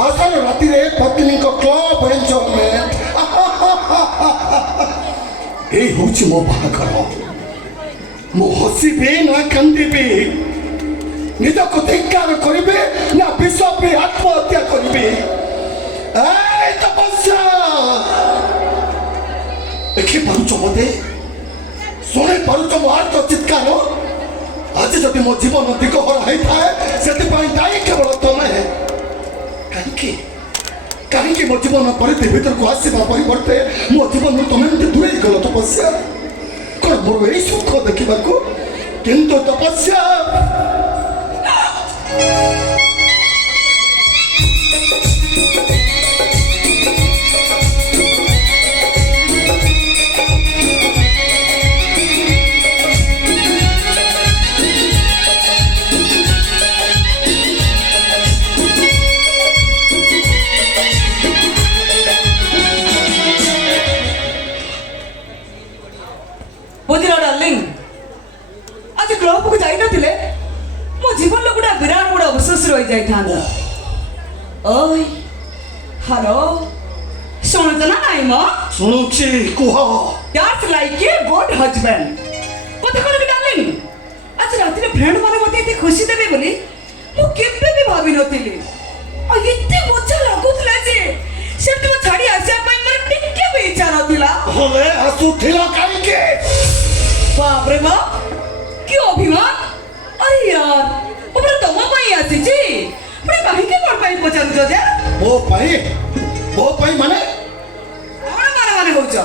बासर राति रे पत्नी को क्लब एंजॉयमेंट ए होची मो बाहाघर मो हसीबे ना कांदिबे निज को धिक्कार करिबे ना विष पे आत्महत्या करिबे ए तपस्या देखि पारुछ मते सुने पारुछ मो आर्त चित्कार आज जदि मो जीवन दिगहरा होई थाए सेति पई दायी केवल तमे कहीं मो जीवन परिधि भीतर को आसवा परिवर्ते मो जीवन तुम्हें दूरे गल तपस्या कौन मोर यही सुख देखा किंतु तपस्या आज क्लब को जाई नथिले मो जीवन लो गुडा विराट गुडा अवशेष रही जाई थांदा ओय हेलो सुनो जना नाई म सुनुची कुह that's like a good husband कते कोन डार्लिंग आज रात रे फ्रेंड माने मते एते खुशी देबे बोली मो केबे भी भाबी नथिली आ एते मजा लागुतला जे सेट मो छाडी आसे पय मर टिके भी इच्छा नथिला होले हसुथिला काई के बाप रे बाप क्यों अभिमान अरे यार ऊपर तो मैं पाई आसी जी पर कहीं के कोन पाई पचान जो जे वो पाई माने माने हो जा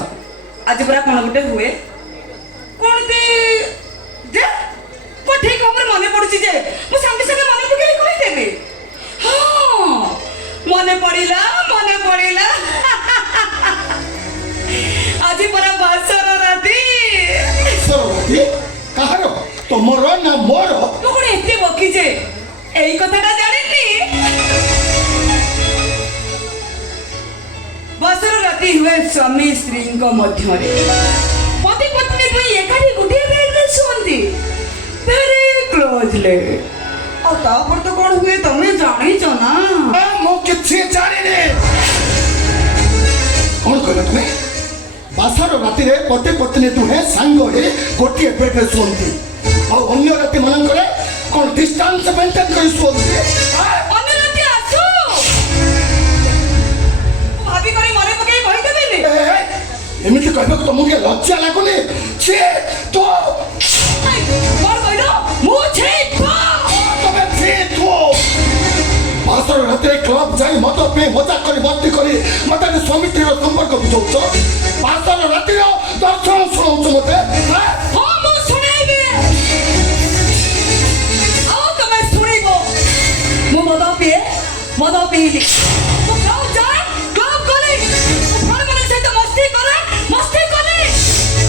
आज पूरा कोन गुटे हुए कोन ते जे को ठीक हमर मने पड़ुची जे मु संगे संगे मने पके कहि देबे हां मने पड़िला आज पूरा बासर राती कहारो तुमर ना मोर तू कोन एते बकी जे एई कथाटा जानिनी बासर राती हुए स्वामी स्त्री को मध्य रे पति पत्नी दुई एकाठी गुटे बेड रे सोंती वेरी क्लोजली और तापर तो कोन हुए तमे जानी छ ना मो किछि जानि ने कोन कहले तुमे बासर राति रे पति पत्नी दुहे सांग हे गोटे बेड रे सोंती और अन्य राति मनन करे कोन डिस्टेंस मेंटेन करि सोंती अन्य राति आसु भाभी करी मरे पके कहि देबे ने एमिति कहबे तो मुके लज्जा लागुनी छे तो कोन कहिलो मु छे तबे छे तो बासर राति रे क्लब जाई मत पे मजा करी मस्ती करी मते स्वामी स्त्री रो संपर्क बुझौछ बासर राति रो दर्शन सुनौछ मते हां मु सुनाइबे आओ तमे सुनिबो मु मदा पे मु गाँव जाए क्लब करे घर वाले से तो मस्ती करे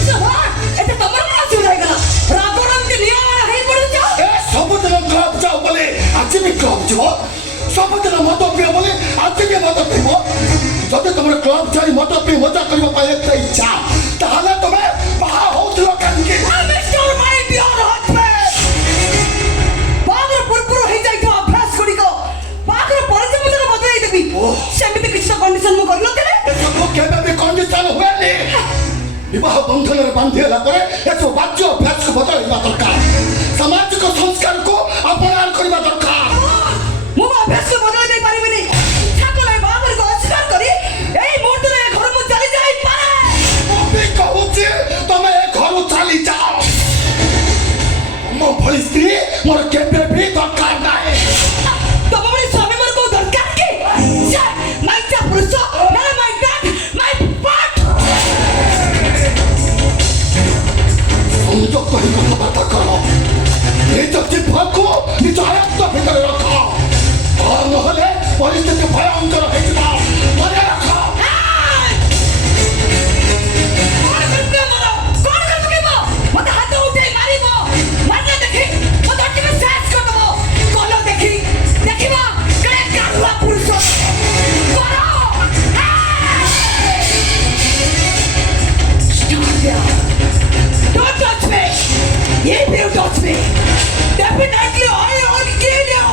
तो हां एते तमर ना सुनाई गला राघवराम के नियम वाला है पड़ जा ए सब दिन क्लब जाओ बोले आज भी क्लब जाओ सब दिन मत पियो बोले आज भी मत पियो जब तुम क्लब जाई मत पियो मजा करबा पाए त इच्छा ताले तमे बाहा होतलो कांके मिस्टर माय डियर हस्बैंड बागर पुरपुर हे जाई तो अभ्यास करी को बागर परिचय मते बदलाई देबी सेमिति किछ कंडीशन मु करलो तेरे सब केबे भी कंडीशन हुए ने विवाह बंधन रे बांधिला परे एसो वाच्य अभ्यास को बदलवा दरकार सामाजिक संस्कार को अपनान करबा दरकार मु अभ्यास को बदलाई दे पारिबे नि ठाकुर बागर को अस्वीकार करी एई मुहूर्त रे घर मु चली जाई पारे मो कहूची तमे घर चली जाओ मो भली स्त्री मोर केबे भी दरकार नाही तब बड़ी स्वामी मोर को दरकार के माय चा पुरुष ना माय डैड माय पार्ट समझो कहीं को बात करो निज जीव को निज आयत्त भीतर रखो और नहले परिस्थिति भयंकर हो जाओ मने रखो कौन कर तुके मो मत हाथ उठे मारिबो मारना देखि मत अटके में साथ कर दबो कोलो देखिबा करे कारुआ पुरुष करो Don't touch me! If you touch me, definitely I will kill you!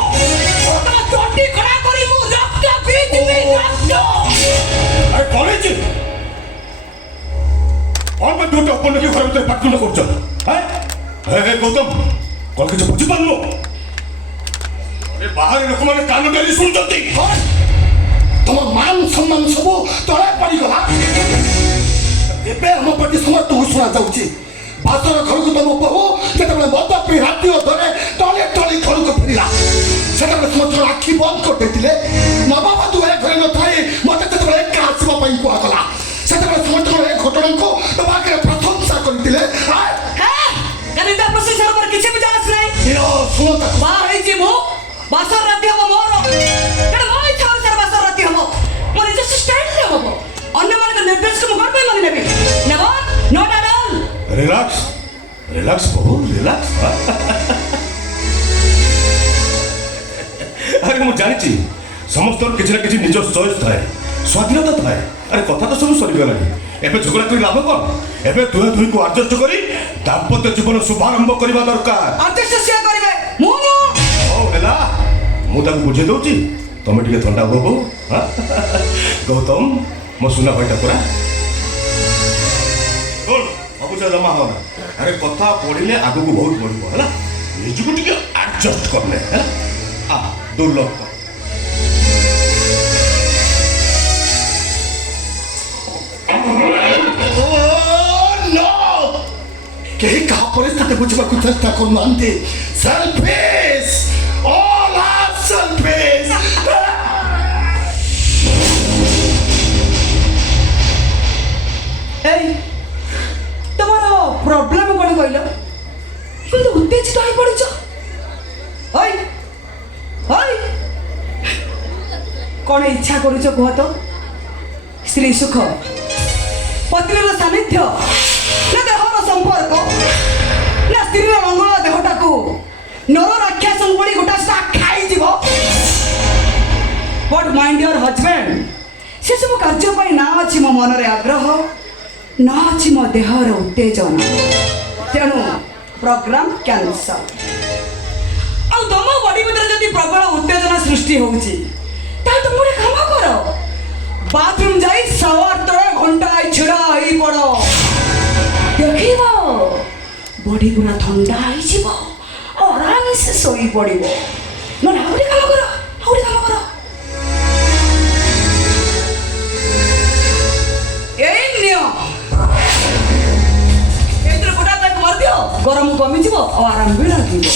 ଗୋଟେ ଅପନକି ଘର ଭିତରେ ପାଟିତୁଣ୍ଡ କରୁଛ? ହେ ଗୌତମ, କଣ କିଛି ବୁଝିପାରୁନୁ? ବାହାରେ ଲୋକମାନେ କାନ ଡେରି ଶୁଣୁଛନ୍ତି। ତମ ମାନ ସମ୍ମାନ ସବୁ ତଳେ ପଡ଼ିଗଲା। ଏବେ ଆମ ପ୍ରତି ସମସ୍ତଙ୍କୁ ଶୁଣାଯାଉଛି। ବାସର ଘରକୁ ତମ ବୋହୁ ଯେତେବେଳେ ମଦ ପିଇ ରାତି ଅଧରେ ଟଳି ଟଳି ଘରକୁ ଫେରିଲା, ସେତେବେଳେ ସମସ୍ତଙ୍କର ଆଖି ବନ୍ଦ କରିଦେଇଥିଲେ। ନବବଧୂ ଏ ଘରେ ନଥାଏ ମତେ ଯେତେବେଳେ ଏକା ଆସିବା ପାଇଁ କୁହାଗଲା, ସେତେବେଳେ ସମସ୍ତଙ୍କର ଏ ଘଟଣାକୁ ତମ ଆଗରେ ପ୍ରଶଂସା କରିଥିଲେ। ପ୍ରଶଂସାର ମୋର କିଛି ବି ଜାଣିସ ନାହିଁ। ଶୁଣ ବାହା ହେଇଛି ମୁଁ, ବାସର ରାତି ହବ ମୋର। କାରଣ ମୋ ଇଚ୍ଛା ଅନୁସାରେ ବାସର ରାତି ହବ, ମୋ ନିଜସ୍ୱ ଷ୍ଟାଇଲରେ ହବ। ଅନ୍ୟମାନଙ୍କ ନିର୍ଦ୍ଦେଶକୁ ମୁଁ କଣ ପାଇଁ ମାନି ନେବି? ନେବ not at all. Relax relax ବହୁ ରିଲାକ୍ସ। ଆରେ ମୁଁ ଜାଣିଛି ସମସ୍ତଙ୍କର କିଛି ନା କିଛି ନିଜ ଚଏସ୍ ଥାଏ, ସ୍ୱାଧୀନତା ଥାଏ। ଆରେ କଥା ତ ସବୁ ସରିଗଲାଣି, ଏବେ ଝଗଡ଼ା କରି ଲାଭ କ'ଣ? ଏବେ ଦୁହେଁ ଦୁହିଁକୁ ଆଡଜଷ୍ଟ କରି ଦାମ୍ପତ୍ୟ ଜୀବନ ଶୁଭାରମ୍ଭ କରିବା ଦରକାର। ଆଡଜଷ୍ଟ ସିଏ କରିବେ, ମୁଁ ହଉ ହେଲା, ମୁଁ ତାକୁ ବୁଝେଇ ଦଉଛି। ତମେ ଟିକେ ଥଣ୍ଡା ହୁଅ ବୋଉ। ଗୌତମ ମୋ ସୁନା ଭାଇଟା ପୁରା ଅବୁଝା ଜମା ହବନା। ଆରେ କଥା ପଢିଲେ ଆଗକୁ ବହୁତ ବଢିବ ହେଲା, ନିଜକୁ ଟିକେ ଆଡଜଷ୍ଟ କରିଲେ ହେଲା। ଦୁର୍ଲଭ କେହି କାହା ପରିସ୍ଥିତି ବୁଝିବାକୁ ଚେଷ୍ଟା କରୁନାହାନ୍ତି। ସେଲ୍ଫିଶ, ଅଲ୍ ଆର୍ ସେଲ୍ଫିଶ। ଏଇ ତମର ପ୍ରୋବ୍ଲେମ କ'ଣ କହିଲ? କିନ୍ତୁ ଉତ୍ତେଜିତ ହେଇ ପଡୁଛ। କ'ଣ ଇଚ୍ଛା କରୁଛ କୁହ ତ? ସ୍ତ୍ରୀ ସୁଖ, ପତ୍ନୀର ସାନ୍ନିଧ୍ୟ, ନା ଦେହର ସମ୍ପର୍କ, ନା ସ୍ତ୍ରୀର ରଙ୍ଗ ଦେହଟାକୁ ନର ରାକ୍ଷସ ଭଳି ଗୋଟା ସୁଦ୍ଧା ଖାଇଯିବ? ବଟ୍ ମାଇଣ୍ଡ ୟୋର ହଜବେଣ୍ଡ, ସେସବୁ କାର୍ଯ୍ୟ ପାଇଁ ନା ଅଛି ମୋ ମନରେ ଆଗ୍ରହ, ନା ଅଛି ମୋ ଦେହର ଉତ୍ତେଜନା। ତେଣୁ ପ୍ରୋଗ୍ରାମ କ୍ୟାନ୍ସଲ। ଆଉ ତମ ବଡି ଭିତରେ ଯଦି ପ୍ରବଳ ଉତ୍ତେଜନା ସୃଷ୍ଟି ହଉଛି, ତାହେଲେ ତମେ ଗୋଟେ କାମ କର, ବାଥରୁମ ଯାଇ ସାୱାର ତଳେ ଘଣ୍ଟାଏ ଛିଡ଼ା ହେଇ ପଡ। ଦେଖିବ ବଡି ପୁରା ଥଣ୍ଡା ହେଇଯିବ, ଆରାମସେ ଶୋଇ ପଡିବ। ନହେଲେ ଆଉ ଗୋଟେ କାମ କର, ଏଇ ନିଅ, ଏଇଥିରେ ଗୋଟା ତାକୁ ମାରିଦିଅ, ଗରମ କମିଯିବ ଆଉ ଆରାମ ବି ଲାଗିବ।